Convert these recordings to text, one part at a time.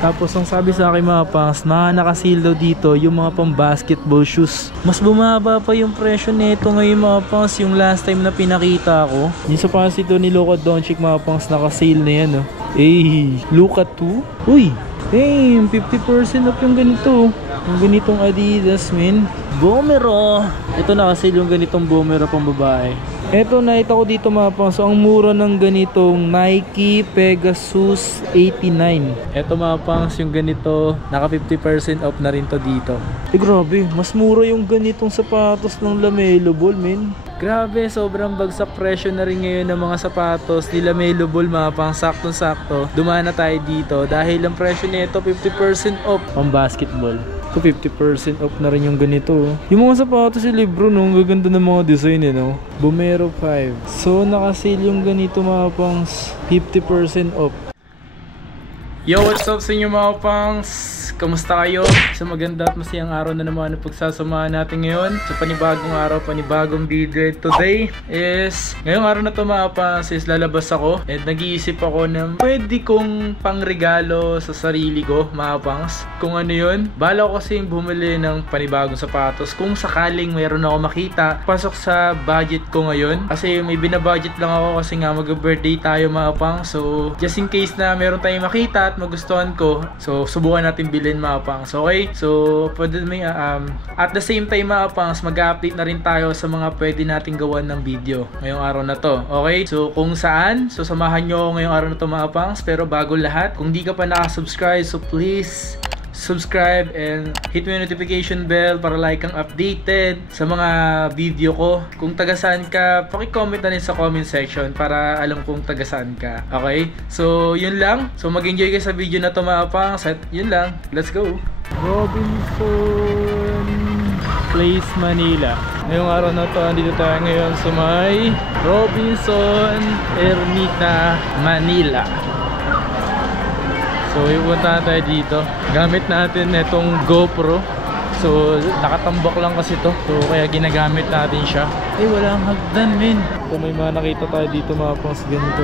Tapos ang sabi sa akin mga pangs, naka-sale daw dito yung mga pang basketball shoes. Mas bumaba pa yung presyo nito ngayon mga pangs, yung last time na pinakita ko. Yung sapatos ito ni Luka Doncic mga pangs, naka-sale na yan. Eh, Luka 2? Uy, damn, 50% off yung ganito. Yung ganitong Adidas, men. Bomero. Ito naka-sale yung ganitong Bomero pang babae. Ito, nakita ko dito mga pangs. So, ang mura ng ganitong Nike Pegasus 89. Ito mga pangs, yung ganito, naka 50% off na rin to dito. Eh grabe, mas mura yung ganitong sapatos ng LaMelo Ball, men. Grabe, sobrang bagsak presyo na rin ngayon ng mga sapatos ni LaMelo Ball mga pang saktong-sakto. Dumaan na tayo dito dahil ang presyo nito 50% off pang basketball. So 50% off na rin yung ganito. Yung mga sapatos si Libro, no, ang gaganda ng mga design, no. Bomero 5. So naka-sale yung ganito mga pangs, 50% off. Yo, what's up sa inyo mga pangs? Kamusta kayo? Sa maganda at masayang araw na naman ang pagsasamahan natin ngayon sa panibagong araw, panibagong video. Today is, ngayong araw na to mga pangs, is lalabas ako at nag-iisip ako ng pwede kong pangregalo sa sarili ko mga pangs. Kung ano yun, bala ko kasing bumili ng panibagong sapatos kung sakaling mayroon ako makita pasok sa budget ko ngayon. Kasi may binabudget lang ako kasi nga mag-birthday tayo mga pangs. So just in case na mayroon tayong makita at magustuhan ko, so subukan natin bilhin mga pangs. Okay? So pwede may at the same time mga pangs, mag-update na rin tayo sa mga pwede nating gawan ng video ngayong araw na to. Okay? So kung saan, so samahan nyo ngayong araw na to mga pangs. Pero bago lahat, kung di ka pa nakasubscribe, so please subscribe and hit mo yung notification bell para like kang updated sa mga video ko. Kung taga-saan ka, paki-comment na rin sa comment section para alam kung taga-saan ka. Okay? So, yun lang. So, mag-enjoy kayo sa video na to mga pangs. At yun lang. Let's go! Robinson Place, Manila. Ngayong araw na to, andito tayo ngayon sa may Robinson Ermita, Manila. So ipunta tayo dito. Gamit natin itong GoPro. So nakatambak lang kasi to. So kaya ginagamit natin siya. Eh walang hagdan, men. So may mga nakita tayo dito mga pangs, ganito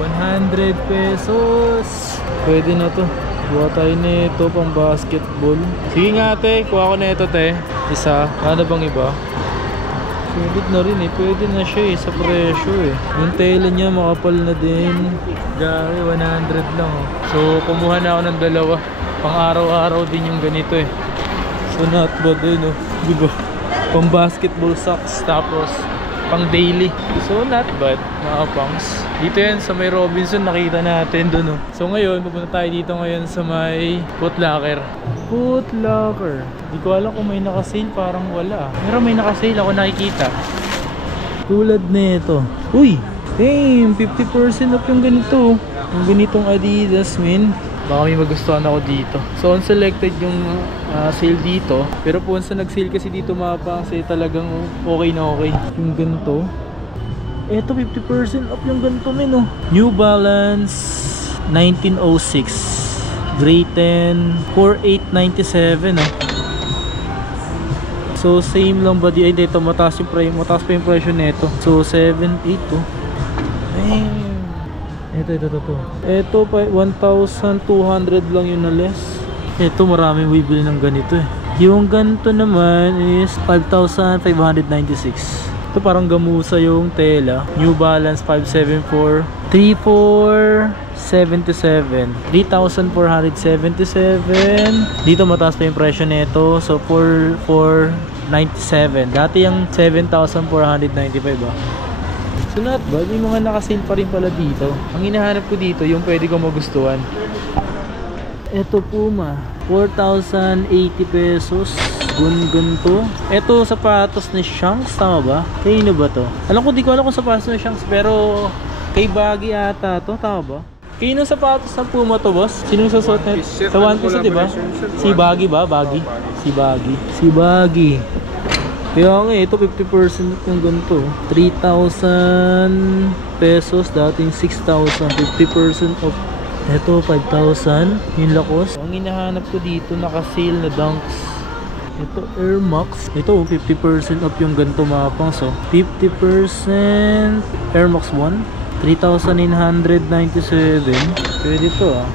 100 pesos. Pwede na to. Buha tayo nito pang basketball. Sige nga te, kuha ko na ito te. Isa. Ano bang iba? Pwede na rin eh. Pwede na siya sa presyo eh. Yung tela niya makapal na din. Gari, 100 lang oh. So kumuha na ako ng dalawa. Pang araw-araw din yung ganito eh. So not bad din oh. Diba? Pang basketball socks. Tapos pang daily. So not bad mga pangs. Dito yan sa may Robinson, nakita natin dun oh. So ngayon, pupunta tayo dito ngayon sa may Foot Locker. Foot Locker. Di ko alam kung may nakasale, parang wala. Pero may nakasale ako nakikita. Tulad nito. Uy! Damn! 50% off yung ganito. Yung ganitong Adidas, men. Baka may magustuhan ako dito. So unselected yung sale dito. Pero po sa nag-sale kasi dito mga pangs, talagang okay na okay. Yung ganito. Eto 50% off yung ganito, men oh. New Balance 1906. Grade 10, 4897 oh. So same lang ba di? Ay dito mataas yung price, mataas pa yung presyo nito. So 7.8 oh. Ito pa 1,200 lang yun na less. Ito maraming bibili ng ganito eh. Yung ganito naman is 5,596. Ito parang gamusa yung tela. New Balance 574 3477 3,477. Dito mataas pa yung presyo nito. So 4,497. Dati yung 7,495 ah. So not bad. May mga nakasale pa rin pala dito. Ang hinahanap ko dito yung pwede ko magustuhan. Ito Puma 4,080 pesos. Ganito. Ito sapatos ni Shanks, tama ba? Kaya ba to? Di ko alam kung sapatos ni Shanks, pero kay Baggy ata to, tama ba? Kaya nung sapatos ng Puma to, boss? Sinong sasuot na? Sa One Piece, diba? Si Baggy ba? Baggy? Si Baggy. Kaya nga ito 50% yung ganito. 3,000 pesos, dating 6,000. 50% off. Ito 5,000 yung lakos. Ang hinahanap ko dito naka-sale na Dunks. Ito Air Max. Ito 50% off yung ganito mga pangs. So 50% Air Max 1 3,997. Pwede to ah.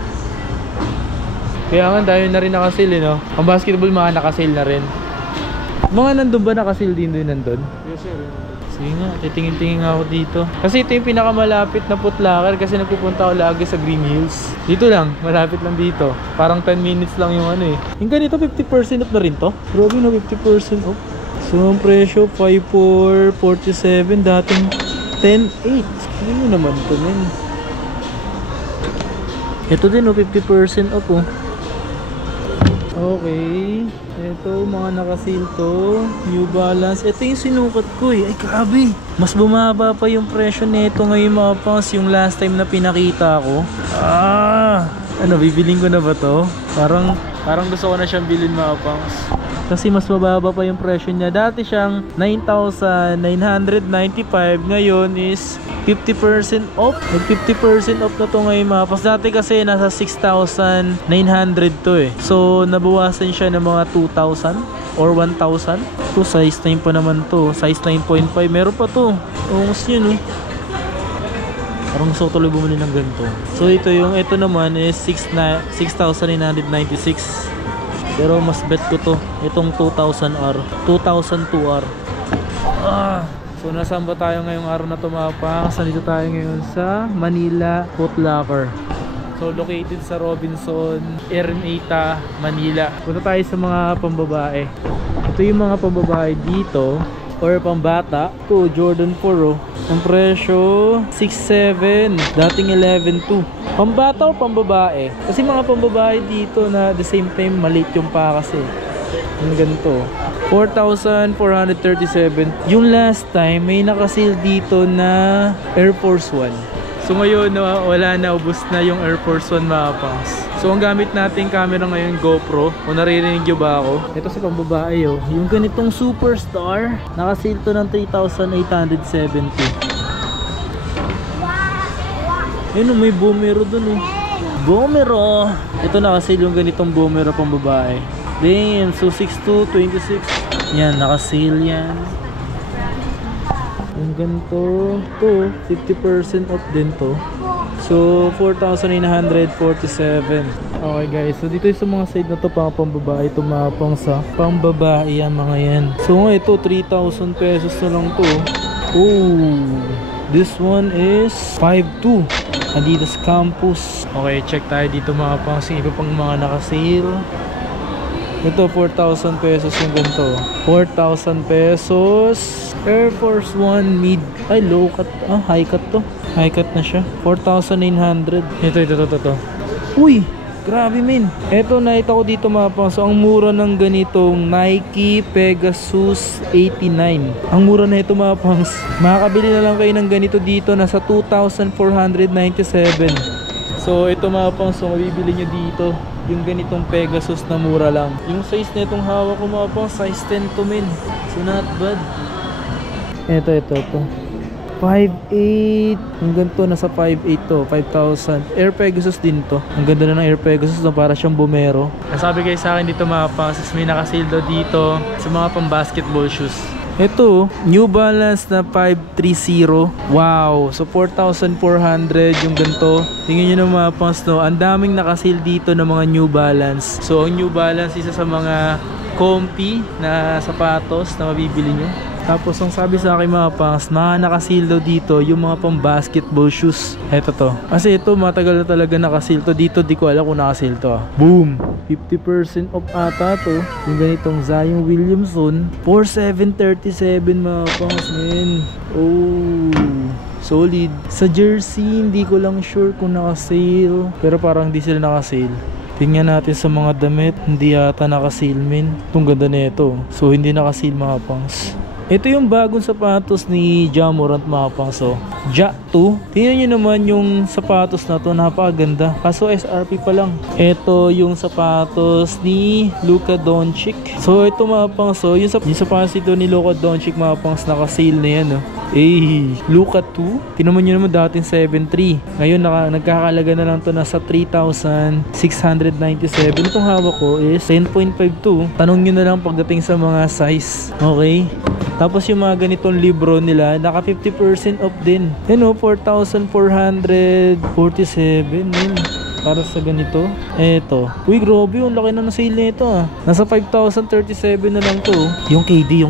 Kaya nga dahil na rin naka-sale no? Ang basketball mga naka-sale na rin. Mga nandun ba naka-sale din nandun? Yes sir. Sige nga, titingin-tingin nga ako dito. Kasi ito yung pinakamalapit na Foot Locker kasi nagpupunta ako lagi sa Green Hills. Dito lang, malapit lang dito. Parang 10 minutes lang yung ano eh. Yung ganito, 50% off na rin to. Grabe no, 50% off. So ang presyo, 5,447, dating 10,800. Ano mo naman to men? Ito din oh, 50% off oh. Okay. Ito, mga nakasil to. New Balance. Ito yung sinukat ko eh. Ay, grabe. Mas bumaba pa yung presyo nito ngayon mga pangs. Yung last time na pinakita ko. Ano, bibiling ko na ba to? Parang gusto ko na siyang bilhin mga pangs. Kasi mas mababa pa yung presyo niya. Dati siyang 9,995. Ngayon is 50% off. Nag 50% off na to ngayon mga pangs. Dati kasi nasa 6,900 to eh. So nabawasan siya ng mga 2,000 or 1,000. To size 9 pa naman to. Size 9.5. Meron pa to. Ungos yun oh. Parang gusto ko tuloy bumili ng ganito. So ito naman is 6,996. Pero mas bet ko to. Itong 2,000R. 2002R. So nasaan ba tayo ngayong araw na tumapang? Nandito tayo ngayon sa Manila Foot Locker. So located sa Robinson, Ernita, Manila. Punta tayo sa mga pambabae. Ito yung mga pambabae dito or pambata. Ito Jordan 4 oh. Ang presyo 6,700, dating 11,200. Pambata o pambabae? Kasi mga pambabae dito na the same time maliit yung pa kasi. Yung ganito 4,437. Yung last time may nakasale dito na Air Force 1. So ngayon wala na, ubos na yung Air Force 1 mga pangs. So ang gamit nating camera ngayon GoPro. Kung naririnig nyo ba ako? Ito sa pambabae oh. Yung ganitong Superstar, nakasale to ng 3,870. Ayun, may Bomero dun oh. Bomero! Ito nakasale yung ganitong Bomero pambabae. Damn, so 6,226. Yan, nakasale yan. Yung ganito, to 50% off din to. So 4,947. Okay guys, so dito sa mga side na to pang pambabae, ito mga pang sa pambabae yan mga yan. So ito 3,000 pesos na lang to. Oh, this one is 5,200 Adidas Campus. Okay, check tayo dito mga pang iba pang mga nakasale. Ito 4,000 pesos yung ganito. 4,000 pesos. Air Force 1 mid. Ay, low cut. High cut to. High cut na siya. 4,900. Ito. Uy, grabe min. Ito, nakita ko dito mga pang. So, ang mura ng ganitong Nike Pegasus 89. Ang mura na ito mga pangs. Makakabili na lang kayo ng ganito dito. Nasa 2,497. So, ito mga pangs. So, mabibili nyo dito yung ganitong Pegasus na mura lang. Yung size na itong hawak ko mga pangs, size 10 to min. So, not bad. Ito 5,800. Ang ganito nasa 5,800 to, 5,000. Air Pegasus din to. Ang ganda na ng Air Pegasus na para siyang Bomero. Sabi guys sa akin dito mga pangs, may nakasale daw dito sa mga pang basketball shoes. Ito, New Balance na 530. Wow, so 4,400 yung ganito. Tingnan nyo ng mga pangs no, ang daming nakasale dito ng mga New Balance. So ang New Balance isa sa mga comfy na sapatos na mabibili nyo. Tapos ang sabi sa akin mga pangs, nakasale daw dito yung mga pang basketball shoes. Eto to. Kasi ito matagal na talaga nakasale to. Dito di ko alam kung nakasale to. Boom! 50% off ata to. Yung ganitong Zion Williamson. 4,737 mga pangs men. Oh! Solid. Sa jersey, hindi ko lang sure kung nakasale. Pero parang hindi sila nakasale. Tingnan natin sa mga damit. Hindi yata nakasale men. Itong ganda nito. So hindi nakasale mga pangs. Ito yung bagong sapatos ni Ja Morant mga pangs. So, Ja 2. Tingnan nyo naman yung sapatos na to. Napakaganda. Kaso SRP pa lang. Ito yung sapatos ni Luka Doncic. So, ito mga pangs. So, yung sapatos ito ni Luka Doncic mga pangs. Naka-sale na yan. Luka 2. Tinaman nyo naman dating 7,300. Ngayon, nagkakalaga na lang to nasa 3,697. Itong hawak ko is 10.52. Tanong nyo na lang pagdating sa mga size. Okay? Tapos yung mga ganitong libro nila, naka 50% off din. Yan o, 4,447. para sa ganito. Eto. Uy, grabe, ang laki na ng sale nito ah. Nasa 5,037 na lang to. Yung KD.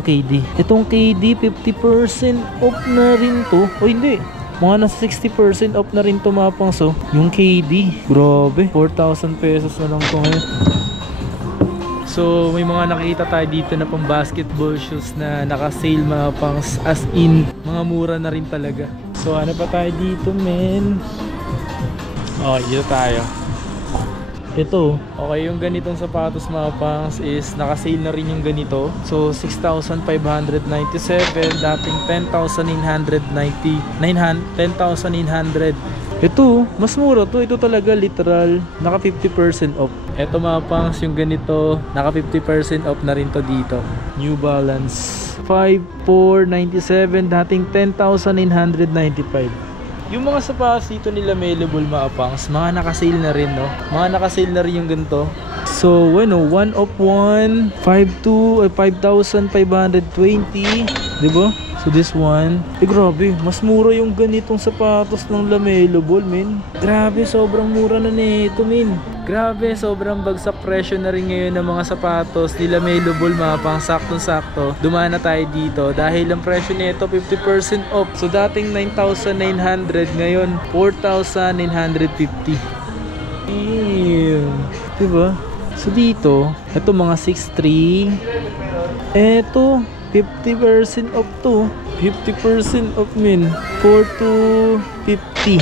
Itong KD, 50% off na rin to. O hindi. Mga nasa 60% off na rin to mga pangs. So, yung KD. Grabe. 4,000 pesos na lang to ngayon. So may mga nakikita tayo dito na pang basketball shoes na naka-sale mga pangs, as in mga mura na rin talaga. So ano pa tayo dito men? Oh, dito tayo. Ito, okay, yung ganitong sapatos mga pangs is naka-sale na rin yung ganito. So 6,597, dating 10,990, 10,900. Ito, mas mura to. Ito talaga literal, naka 50% off. Ito mga pangs, yung ganito, naka 50% off na rin to dito. New Balance 5,497, dating 10,995. Yung mga sapatos dito nila available mga pangs, mga naka-sale na rin, no? Mga naka-sale na rin yung ganito. So, ano, 1 of 1, 5,520, diba? So this one, grabe, mas mura yung ganitong sapatos ng Lamelo Ball, men. Grabe, sobrang mura na nito, men. Grabe, sobrang bagsak presyo na rin ngayon ng mga sapatos ni Lamelo Ball, mga pang saktong-sakto. Dumaan na tayo dito dahil ang presyo nito 50% off. So dating 9,900, ngayon 4,950. Diba? So dito, ito mga 6'3". Eto 50% off to. 50% off min. 4,250.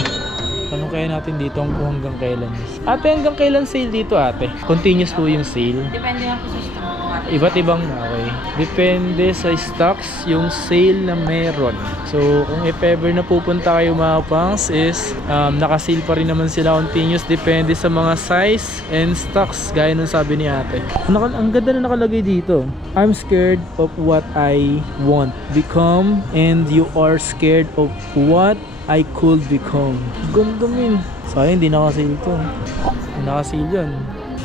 Tanong kaya natin dito kung hanggang kailan. Ate, hanggang kailan sale dito ate? Continuous po yung sale? Depende lang po sa stock po ate. Iba't ibang, okay. Depende sa stocks yung sale na meron. So, kung if ever na pupunta kayo mga pangs is naka-sale pa rin naman sila continuous. Depende sa mga size and stocks. Gaya nung sabi ni ate. Ang ganda na nakalagay dito. I'm scared of what I won't become and you are scared of what I could become. Ganda min. Sayang, hindi naka-sale to. Hindi naka-sale yun.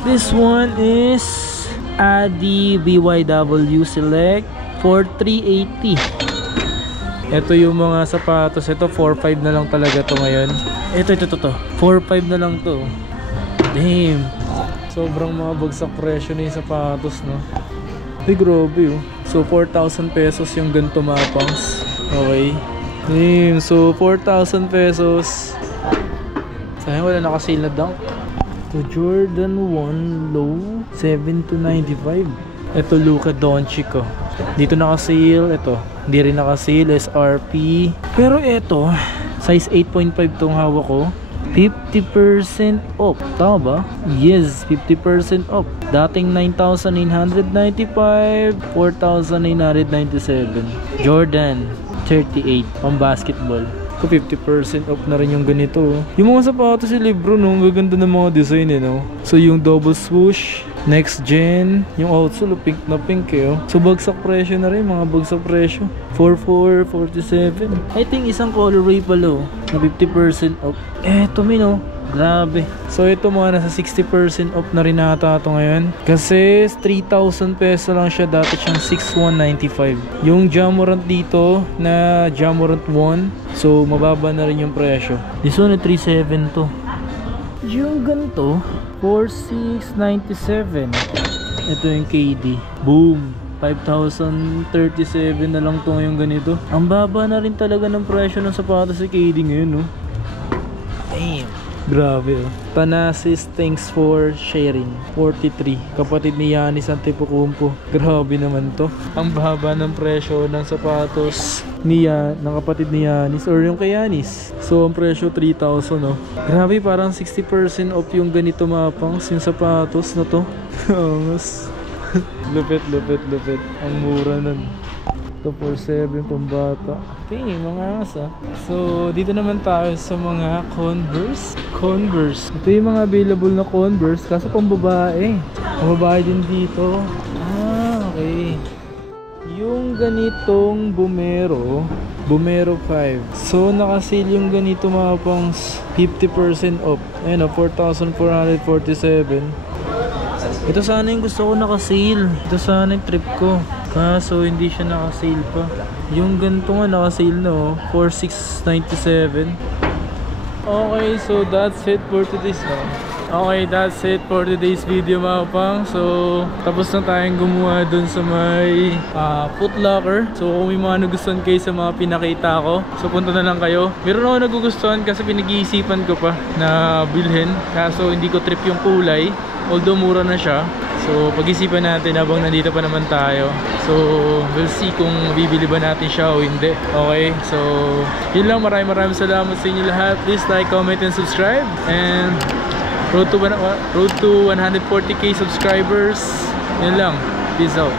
This one is Adi BYW Select 4,380. Ito yung mga sapatos. Ito 4,500 na lang talaga to ngayon. Ito. 4,500 na lang to. Damn. Sobrang mga bagsak presyo na yung sapatos, no? Ay, grabe oh. So 4,000 pesos yung ganito mga pangs. Okay. Damn. So 4,000 pesos. Sayang wala naka-sale na dunk. Ito Jordan 1 low 7,295. Ito Luka Doncic oh. Dito naka-sale. Ito hindi rin naka-sale, SRP. Pero ito size 8.5 tong hawak ko. 50% off. Tama ba? Yes, 50% off. Dating 9,995, 4,997. Jordan 38 pang basketball. So 50% off na rin yung ganito. Yung mga sapatos sa libro, no, ang gaganda ng mga design eh, no? So yung double swoosh, next gen, yung outsole pink na pink eh, oh. So bagsak presyo na rin, mga bagsak presyo. 4,447. I think isang colorway pala, oh, na 50% off. Eto min, oh. Grabe. So ito mga nasa 60% off na rin nata ito ngayon. Kasi 3,000 peso lang siya. Dati siyang 6,195. Yung Jamorant dito na Jamorant 1. So mababa na rin yung presyo. This one 3,700 to. Yung ganito 4,697. Ito yung KD. Boom. 5,037 na lang to yung ganito. Ang baba na rin talaga ng presyo ng sapatos si KD ngayon, no? Damn. Grabe oh. Thanasis, thanks for sharing. 43. Kapatid ni Giannis Antetokounmpo. Grabe naman to. Ang baba ng presyo ng sapatos ng kapatid ni Giannis or yung kay Giannis. So ang presyo 3,000 oh. Grabe, parang 60% off yung ganito mga pangs, yung sapatos na to. Mas lupit. Ang mura nun. 247 pambata. Okay, mga asa. So, dito naman tayo sa mga Converse. Ito yung mga available na Converse. Kaso pang babae. Pang babae din dito. Okay. Yung ganitong Bumero 5. So, naka-sale yung ganito mga pang 50% off. Ayun o, 4,447. Ito sana yung gusto ko naka-sale. Ito sana yung trip ko. Kaso hindi siya naka-sale pa. Yung ganito nga naka-sale na 4,697. Okay, so that's it for today's Okay, that's it for today's video mga pang. So, tapos na tayong gumawa dun sa may Foot Locker. So, kung may mga nagustuhan kayo sa mga pinakita ko, so punta na lang kayo. Meron ako nagugustuhan kasi pinag-iisipan ko pa na bilhin. Kaso hindi ko trip yung kulay. Although mura na siya. So, pag-isipan natin habang nandito pa naman tayo. So, we'll see kung bibili ba natin siya o hindi. Okay, so yun lang. Maraming salamat sa inyo lahat. Please like, comment, and subscribe. And road to 140k subscribers. Yun lang. Peace out.